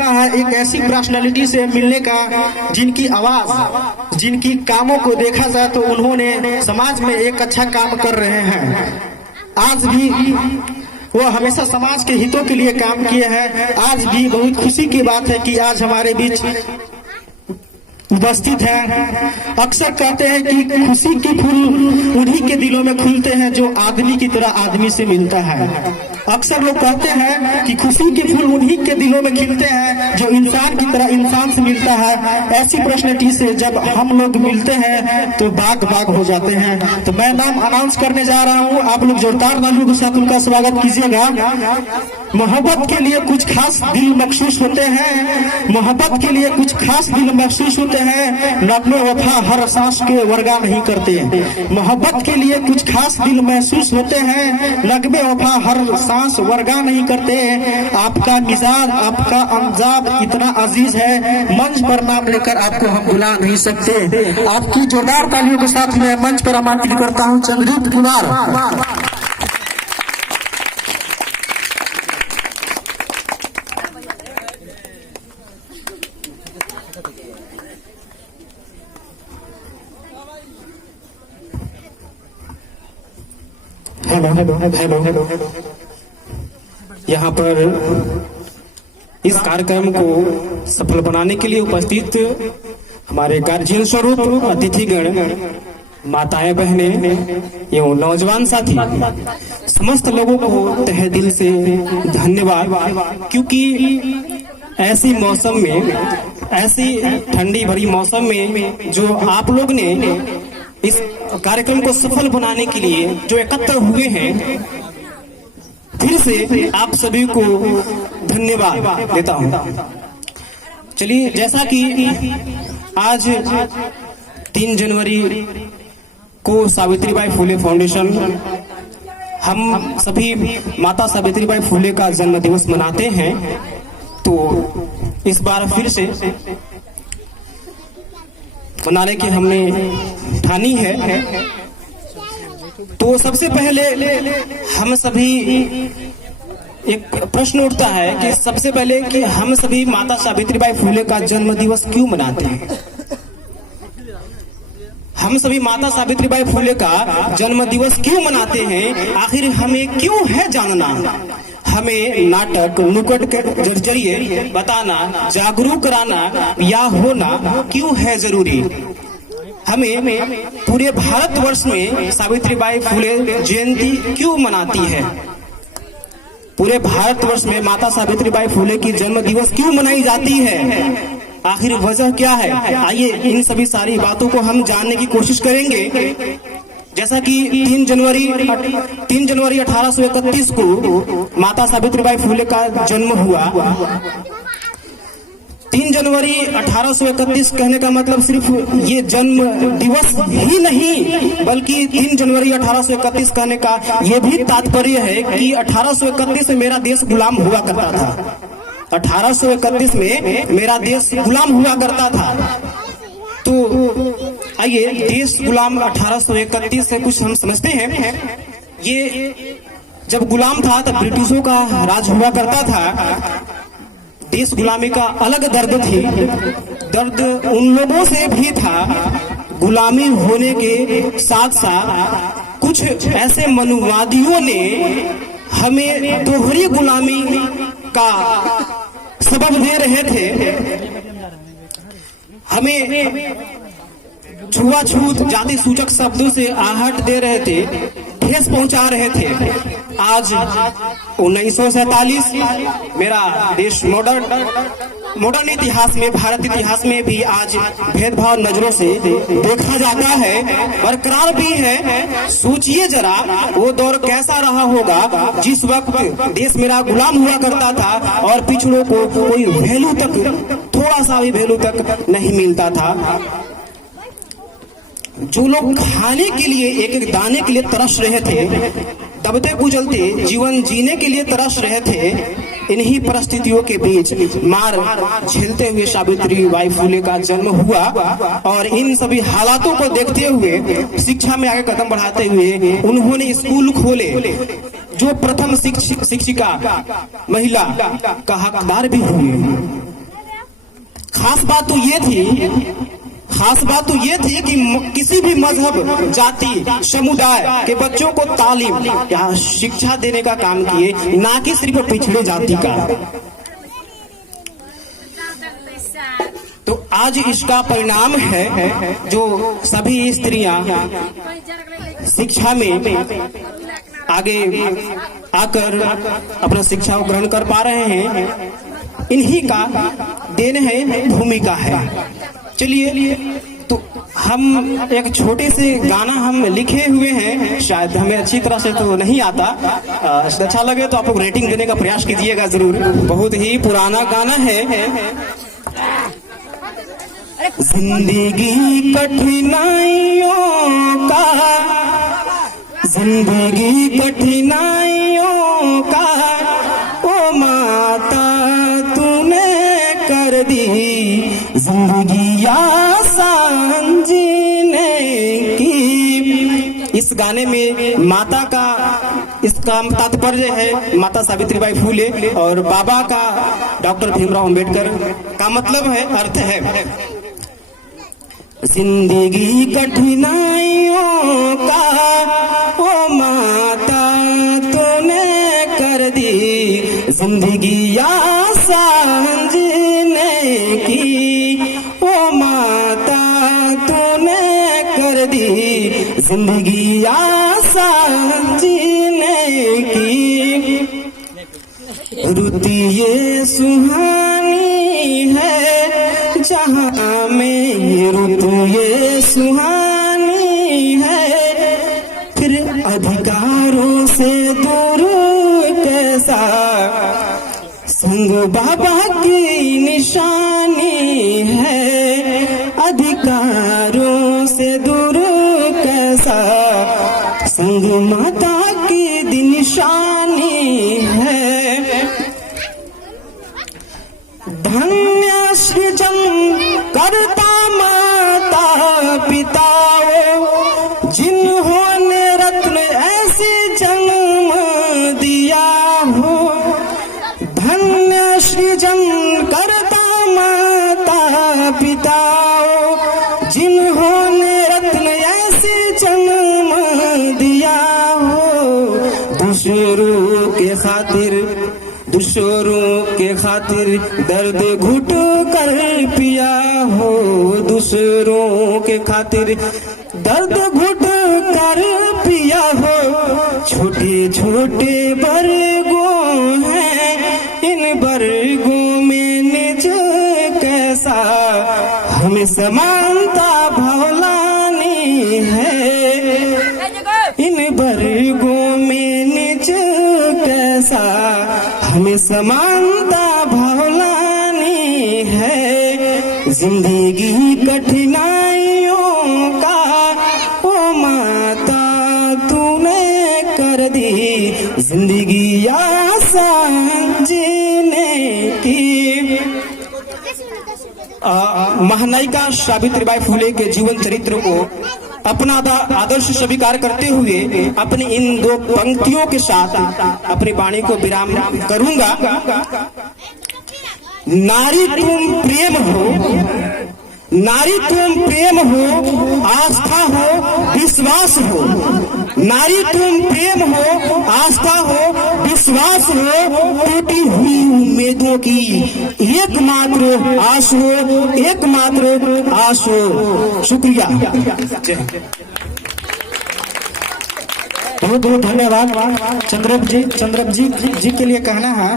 मौका है एक ऐसी पर्सनालिटी से मिलने का जिनकी आवाज, जिनकी कामों को देखा जाए तो उन्होंने समाज में एक अच्छा काम कर रहे हैं। आज भी वो हमेशा समाज के हितों के लिए काम किए हैं। आज भी बहुत खुशी की बात है कि आज हमारे बीच उपस्थित है। अक्सर कहते हैं कि खुशी के फूल उन्हीं के दिलों में खुलते हैं जो आदमी की तरह आदमी से मिलता है। अक्सर लोग कहते हैं कि खुशी के फूल उन्हीं के दिलों में खिलते हैं जो इंसान की तरह इंसान से मिलता है। ऐसी पर्सनैलिटी से जब हम लोग मिलते हैं तो बाग बाग हो जाते हैं। तो मैं नाम अनाउंस करने जा रहा हूँ, आप लोग जोरदार तालियों के साथ उनका स्वागत कीजिएगा। मोहब्बत के लिए कुछ खास दिल महसूस होते हैं, मोहब्बत के लिए कुछ खास दिल महसूस होते हैं, नगमे वफा हर सांस के वर्गा नहीं करते। मोहब्बत के लिए कुछ खास दिल महसूस होते हैं, नगमे वफा हर सांस वर्गा नहीं करते। आपका मिजाज, आपका अंजाम इतना अजीज है, मंच पर नाम लेकर आपको हम बुला नहीं सकते। आपकी जोरदार तालियों के साथ मैं मंच पर आमंत्रित करता हूँ चंद्रजीत कुमार। हेलो। यहाँ पर इस कार्यक्रम को सफल बनाने के लिए उपस्थित हमारे गार्जियन स्वरूप अतिथिगण, माताएं, बहनें एवं नौजवान साथी, समस्त लोगों को तहे दिल से धन्यवाद। क्योंकि ऐसी मौसम में, ऐसी ठंडी भरी मौसम में जो आप लोग ने इस कार्यक्रम को सफल बनाने के लिए जो एकत्र हुए हैं, फिर से आप सभी को धन्यवाद देता हूं। चलिए, जैसा कि आज 3 जनवरी को सावित्रीबाई फुले फाउंडेशन, हम सभी माता सावित्रीबाई फुले का जन्म दिवस मनाते हैं। तो इस बार फिर से मनाने की हमने ठानी है। तो सबसे पहले हम सभी, एक प्रश्न उठता है कि सबसे पहले कि हम सभी माता सावित्रीबाई फुले का जन्म दिवस क्यों मनाते हैं? हम सभी माता सावित्रीबाई फुले का जन्म दिवस क्यों मनाते हैं? आखिर हमें क्यों है जानना? हमें नाटक, नुक्कड़ के जरिए बताना, जागरूक कराना या होना क्यों है जरूरी? हमें पूरे भारतवर्ष में सावित्रीबाई फुले जयंती क्यों मनाती है? पूरे भारतवर्ष में माता सावित्रीबाई फुले की जन्म दिवस क्यों मनाई जाती है? आखिर वजह क्या है? आइए इन सभी सारी बातों को हम जानने की कोशिश करेंगे। जैसा कि 3 जनवरी 1831 को माता सावित्रीबाई फुले का जन्म हुआ। 3 जनवरी 1831 कहने का मतलब सिर्फ ये जन्म दिवस ही नहीं, बल्कि 3 जनवरी 1831 कहने का ये भी तात्पर्य है कि 1831 में मेरा देश गुलाम हुआ करता था। 1831 में मेरा देश गुलाम हुआ करता था। तो आइए, देश गुलाम 1831 से कुछ हम समझते हैं। ये जब गुलाम था तब ब्रिटिशों का राज हुआ करता था। देश गुलामी का अलग दर्द थी, दर्द उन लोगों से भी था। गुलामी होने के साथ साथ कुछ ऐसे मनुवादियों ने हमें दोहरी गुलामी का सबब दे रहे थे। हमें छुआछूत, जाति सूचक शब्दों से आहट दे रहे थे, ठेस पहुंचा रहे थे। आज 1947 मेरा देश मॉडर्न इतिहास में, भारत इतिहास में भी आज भेदभाव नजरों से देखा जाता है, बरकरार भी है। सोचिए जरा, वो दौर कैसा रहा होगा जिस वक्त देश मेरा गुलाम हुआ करता था और पिछड़ों को कोई वैल्यू तक, थोड़ा सा भी वैल्यू तक नहीं मिलता था। जो लोग खाने के लिए, एक एक दाने के लिए तरस रहे थे, दबते कुचलते जीवन जीने के लिए तरस रहे थे, इन्हीं परिस्थितियों के बीच मार झेलते हुए सावित्रीबाई फुले का जन्म हुआ। और इन सभी हालातों को देखते हुए, शिक्षा में आगे कदम बढ़ाते हुए उन्होंने स्कूल खोले, जो प्रथम शिक्षिका महिला का हकदार भी हुए। खास बात तो ये थी कि किसी भी मजहब, जाति, समुदाय के बच्चों को तालीम या शिक्षा देने का काम किए, ना कि सिर्फ पिछड़े जाति का। तो आज इसका परिणाम है जो सभी स्त्रियां शिक्षा में आगे आकर अपना शिक्षा को ग्रहण कर पा रहे हैं, इन्हीं का देन है, भूमिका है। चलिए, तो हम एक छोटे से गाना हम लिखे हुए हैं, शायद हमें अच्छी तरह से तो नहीं आता, अच्छा लगे तो आप लोग रेटिंग देने का प्रयास कीजिएगा जरूर। बहुत ही पुराना गाना है। जिंदगी कठिनाइयों का ओ माता तूने कर दी, जिंदगी आसान जीने की। इस गाने में माता का, इसका तात्पर्य है माता सावित्रीबाई फूले और बाबा का डॉक्टर भीमराव अंबेडकर का मतलब है, अर्थ है जिंदगी कठिनाइयों का ओ माता तूने कर दी, जिंदगी आसान जीने की ओ माता तूने कर दी, जिंदगी आसान जीने की। रुत ये सुहानी है जहाँ में, रुत ये सुहानी है, फिर अधिकारों से दूर कैसा, संग बाबा की निशानी है, अधिकारों से दूर कैसा, संग माता की निशानी है। धन्य सृजन करता माता पिताओं, जिन्होंने रत्न ऐसे जन्म दिया हो। धन्य सृजन करता माता पिताओं, जिन्होंने रत्न ऐसे जन्म दिया हो। दूसरों के खातिर दर्द घुट कर पिया हो, दूसरों के खातिर दर्द घुट कर पिया हो। छोटे छोटे वर्गों हैं, इन वर्गों में निज कैसा, हमें समानता भवलानी है। इन वर्गों में निज कैसा, हमें समानता भवलानी है। जिंदगी कठिनाइयों का ओ माता तूने कर दी, जिंदगी आसान जीने की। महानायिका सावित्रीबाई फूले के जीवन चरित्र को अपना आदर्श स्वीकार करते हुए अपनी इन दो पंक्तियों के साथ अपनी वाणी को विराम करूंगा। नारी तुम प्रेम हो, नारी तुम प्रेम हो, आस्था हो, विश्वास हो। नारी तुम प्रेम हो, आस्था हो, विश्वास हो। टूटी हुई उम्मीदों की एकमात्र आस हो, एकमात्र आस हो। शुक्रिया, बहुत बहुत धन्यवाद। चंद्रप जी के लिए कहना है